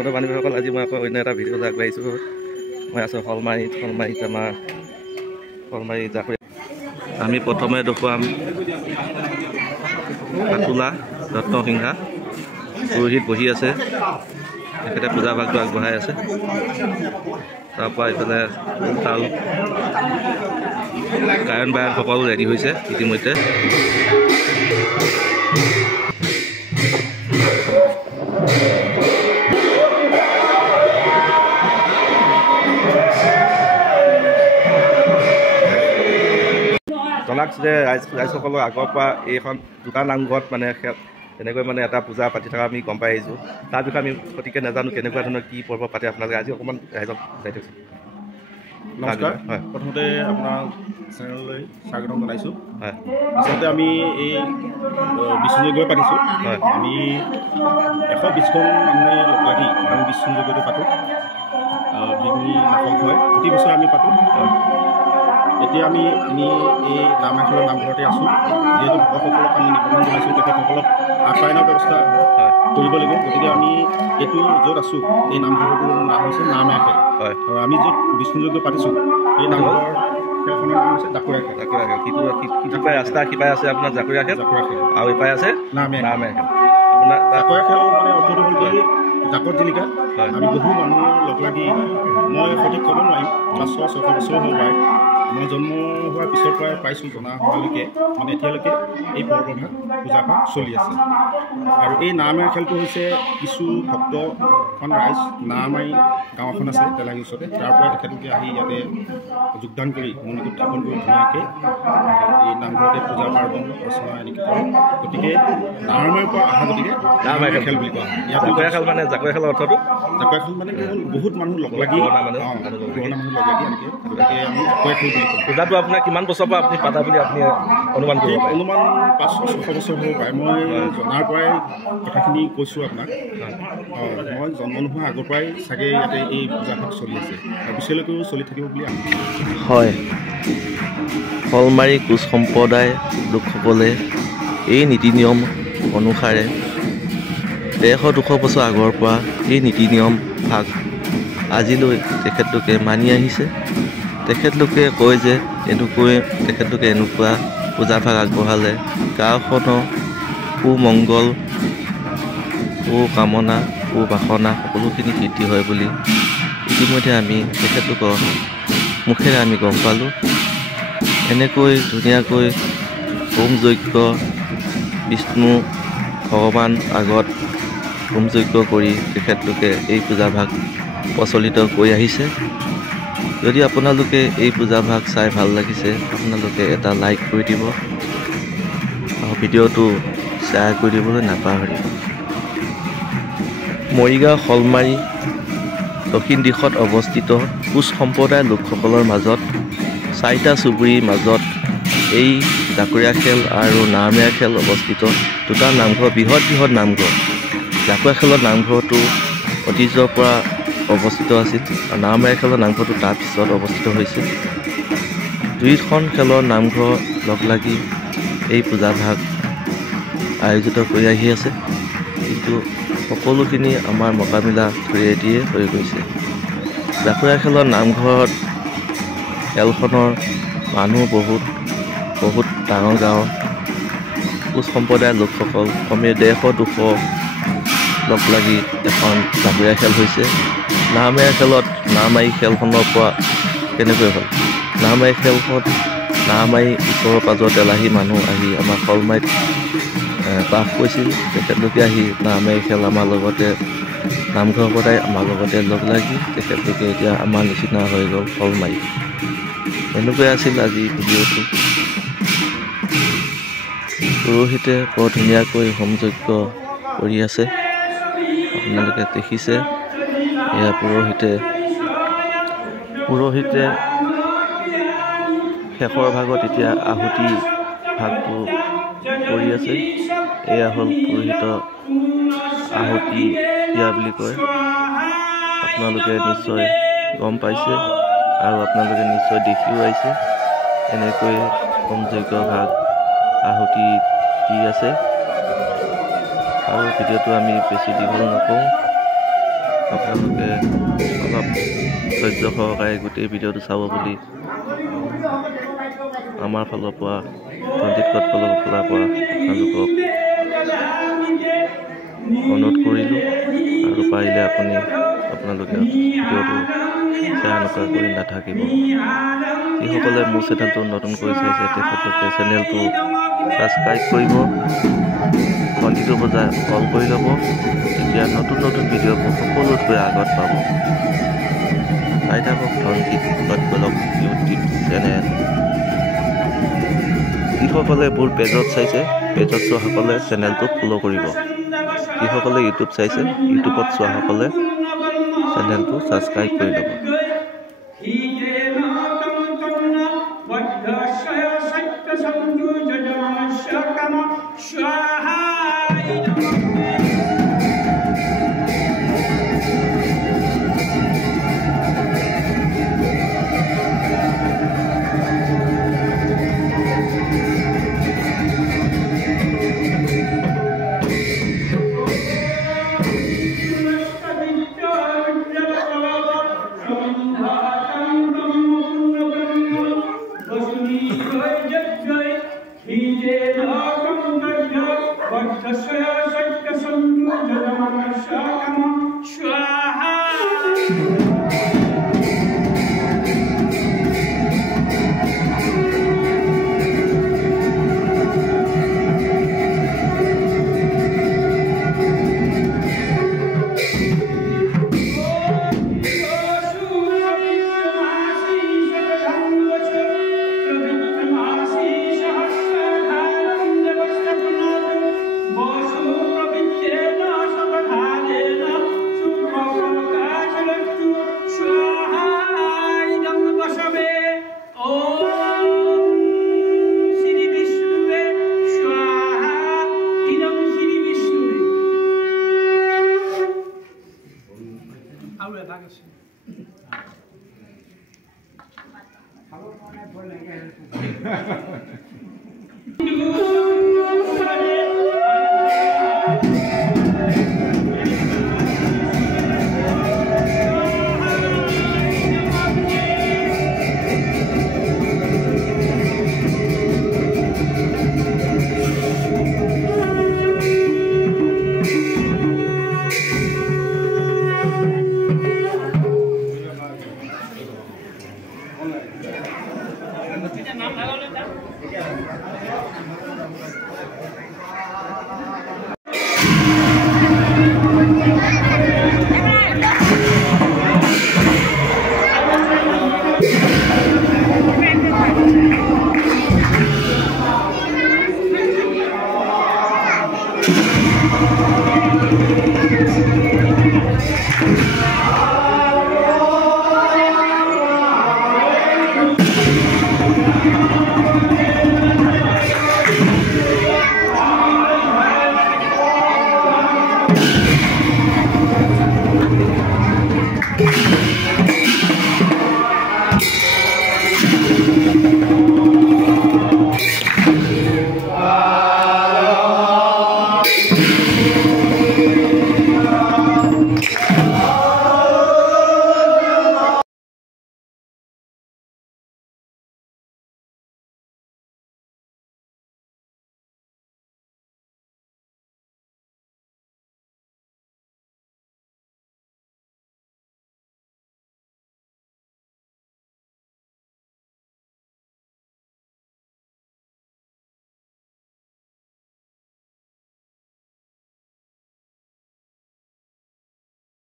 বন্ধু বান্ধৱীসকল, আজি মই আকৌ অন্য এটা ভিডিঅ'লৈ আগবাঢ়িছোঁ। মই আছোঁ শলমাৰীত আমাৰ শলমাৰী জাকৈ। আমি প্ৰথমে দেখুৱাম আতুলা ৰত্নসিংহা পুৰোহিত বহি আছে, তেখেতে পূজা ভাগটো আগবঢ়াই আছে। তাৰপৰা এইফালে তাল গায়ন বায়ন সকলো ৰেডি হৈছে ইতিমধ্যে। জনাক যে ৰাইজসকলৰ আগৰ পৰা এইখন দুটা নামঘৰত মানে তেনেকৈ মানে এটা পূজা পাতি থকা আমি গম পাই আহিছোঁ। তাৰ বিষয়ে আমি সঠিককৈ নাজানো কেনেকুৱা ধৰণৰ কি পৰ্ব পাতে আপোনালোকে। আজি অকণমান ৰাইজক চাই দিয়কচোন। নমস্কাৰ। হয়, প্ৰথমতে আপোনাৰ চেনেললৈ স্বাগতম জনাইছোঁ। হয়, আচলতে আমি এই বিষ্ণুযজ্ঞ পাতিছোঁ। হয়, আমি 120খন মানুহে লগ লাগি আমি বিষ্ণুযজ্ঞটো পাতোঁ। বিঘ্নী নাশক হয়, প্ৰতি বছৰে আমি পাতোঁ। এতিয়া আমি এই নামঘৰৰ নামঘৰতে আছোঁ। যিহেতু ভকতসকলক আমি নিমন্ত্ৰণ জনাইছোঁ, তেখেতসকলক আপ্যায়নৰ ব্যৱস্থা কৰিব লাগিব। গতিকে আমি এইটো য'ত আছোঁ, এই নামঘৰটোৰ নাম হৈছে নামে খেল। হয়, আৰু আমি য'ত বিষ্ণুযজ্ঞ পাতিছোঁ, এই নামঘৰ খেলখনৰ নাম হৈছে জাকৰীয়া খেল। সিপাই ৰাস্তা সিপাই আছে আপোনাৰ জাকৰীয়া খেল, আৰু ইপাই আছে নামে খেল। আপোনাৰ জাকৰীয়া খেল মানে অৰ্থটো হ'ল কি, জাকত জিলিকা। আমি বহু মানুহ লগ লাগি, মই সঠিক ক'ব নোৱাৰিম, 500-600 বছৰ হ'ব পাৰে। মই জন্ম হোৱাৰ পিছৰ পৰাই পাইছোঁ, জনা হোৱালৈকে মানে এতিয়ালৈকে এই পূজাভাগ চলি আছে। আৰু এই নামে খেলটো হৈছে কিছু ভক্তখন ৰাইজ নামাৰী গাঁও এখন আছে তেলাহীৰ ওচৰতে, তাৰ পৰা তেখেতলোকে আহি ইয়াতে যোগদান কৰি মন্দিৰটো স্থাপন কৰি ধুনীয়াকৈ এই নামঘৰতে পূজা পাৰ্বণ অৰ্চনা এনেকৈ কৰে। গতিকে নামমাৰীৰ পৰা অহা গতিকে নামে খেল বুলি কোৱা হয়। ইয়াত জাকৰীয়া খেল মানে জাকৰীয়া খেলৰ অৰ্থটো জাকৰীয়া খেল মানে কি হ'ল, বহুত মানুহ লগ লাগি পুৰণা মানুহ লগ লাগি এনেকৈ, গতিকে আমি জাকৰীয়া খেল বুলি কওঁ। পূজাটো আপোনাৰ কিমান বছৰৰ পৰা আপুনি পাতা বুলি আপুনি অনুমান কৰিব পাৰে? অনুমান 500-600 বছৰ হ'ব পাৰে। মই জনাৰ পৰাই কথাখিনি কৈছোঁ আপোনাক। মই জন্ম নোহোৱাৰ আগৰ পৰাই চাগে ইয়াতে এই পূজাভাগ চলি আছে আৰু পিছলৈকেও চলি থাকিব বুলি আমি। হয়, শলমাৰী কোচ সম্প্ৰদায় লোকসকলে এই নীতি নিয়ম অনুসাৰে 150-200 বছৰ আগৰ পৰা এই নীতি নিয়ম ভাগ আজিলৈ তেখেতলোকে মানি আহিছে। তেখেতলোকে কয় যে তেখেতলোকে এনেকুৱা পূজাভাগ আগবঢ়ালে গাঁওখনৰ সুমংগল, সুকামনা, সুবাসনা সকলোখিনি সিদ্ধি হয় বুলি ইতিমধ্যে আমি তেখেতলোকৰ মুখেৰে আমি গম পালোঁ। এনেকৈ ধুনীয়াকৈ হোম যজ্ঞ, বিষ্ণু ভগৱান আগত হোম যজ্ঞ কৰি তেখেতলোকে এই পূজাভাগ প্ৰচলিত কৰি আহিছে। যদি আপোনালোকে এই পূজাভাগ চাই ভাল লাগিছে, আপোনালোকে এটা লাইক কৰি দিব আৰু ভিডিঅ'টো শ্বেয়াৰ কৰি দিবলৈ নাপাহৰিব। মৰিগাঁও শলমাৰী দক্ষিণ দিশত অৱস্থিত কোচ সম্প্ৰদায়ৰ লোকসকলৰ মাজত 4টা চুবুৰীৰ মাজত এই জাকৰীয়া খেল আৰু নামীয়া খেল অৱস্থিত। দুটা নামঘৰ, বৃহৎ নামঘৰ। জাকৰীয়া খেলৰ নামঘৰটো অতীজৰ পৰা অৱস্থিত আছিল আৰু নামীয়া খেলৰ নামঘৰটো তাৰ পিছত অৱস্থিত হৈছে। দুয়োখন খেলৰ নামঘৰ লগ লাগি এই পূজাভাগ আয়োজিত কৰি আহি আছে, কিন্তু সকলোখিনি আমাৰ মোকামিলা থ্ৰুৱেদিয়ে হৈ গৈছে। জাকৰীয়া খেলৰ নামঘৰত খেলখনৰ মানুহ বহুত ডাঙৰ গাঁৱৰ কোচ সম্প্ৰদায়ৰ লোকসকল কমেও 150-200 লগ লাগি এখন জাকৰীয়া খেল হৈছে। নামীয়া খেলত নামাৰী খেলখনৰ পৰা কেনেকৈ হ'ল? নামাৰী খেলখন নামাৰী ওচৰৰ পাজৰ তেলাহী মানুহ আহি আমাৰ শলমাৰীত বাস কৰিছিল। তেখেতলোকে আহি নামাৰী খেল আমাৰ লগতে নামঘৰ সম্প্ৰদায় আমাৰ লগতে লগ লাগি তেখেতলোকে এতিয়া আমাৰ নিচিনা হৈ গ'ল শলমাৰী। এনেকৈ আছিল আজি ভিডিঅ'টো। পুৰোহিতে বৰ ধুনীয়াকৈ হোম যজ্ঞ কৰি আছে, আপোনালোকে দেখিছে। এয়া পুৰোহিতে শেষৰ ভাগত এতিয়া আহুতি ভাগটো কৰি আছে। এয়া হ'ল পুৰোহিতৰ আহুতি দিয়া বুলি কয়। আপোনালোকে নিশ্চয় গম পাইছে আৰু আপোনালোকে নিশ্চয় দেখিও আহিছে। এনেকৈ হোম যজ্ঞ ভাগ আহুতি দি আছে। আৰু ভিডিঅ'টো আমি বেছি দীঘল নকৰোঁ, আপোনালোকে অলপ ধৈৰ্য সহকাৰে গোটেই ভিডিঅ'টো চাব বুলি আমাৰ ফালৰ পৰা ৰঞ্জিত কটকলৰ ফালৰ পৰা আপোনালোকক অনুৰোধ কৰিলোঁ আৰু পাৰিলে আপোনালোকে ভিডিঅ'টো বেয়া নকৰা কৰি নাথাকিব। যিসকলে মোৰ চেনেলটো নতুনকৈ চাইছে তেখেতলোকে চেনেলটো ছাবস্ক্ৰাইব কৰিব, ঘণ্টিটো বজাই অল কৰি ল'ব, তেতিয়া নতুন ভিডিঅ'বোৰ সকলোতকৈ আগত পাব। চাই থাকক ৰঞ্জিত কটকলক ইউটিউব চেনেল। যিসকলে মোৰ পেজত চাইছে পেজত চোৱাসকলে চেনেলটো ফ'ল' কৰিব, যিসকলে ইউটিউব চাইছে ইউটিউবত চোৱাসকলে চেনেলটো ছাবস্ক্ৰাইব কৰি ল'ব। you.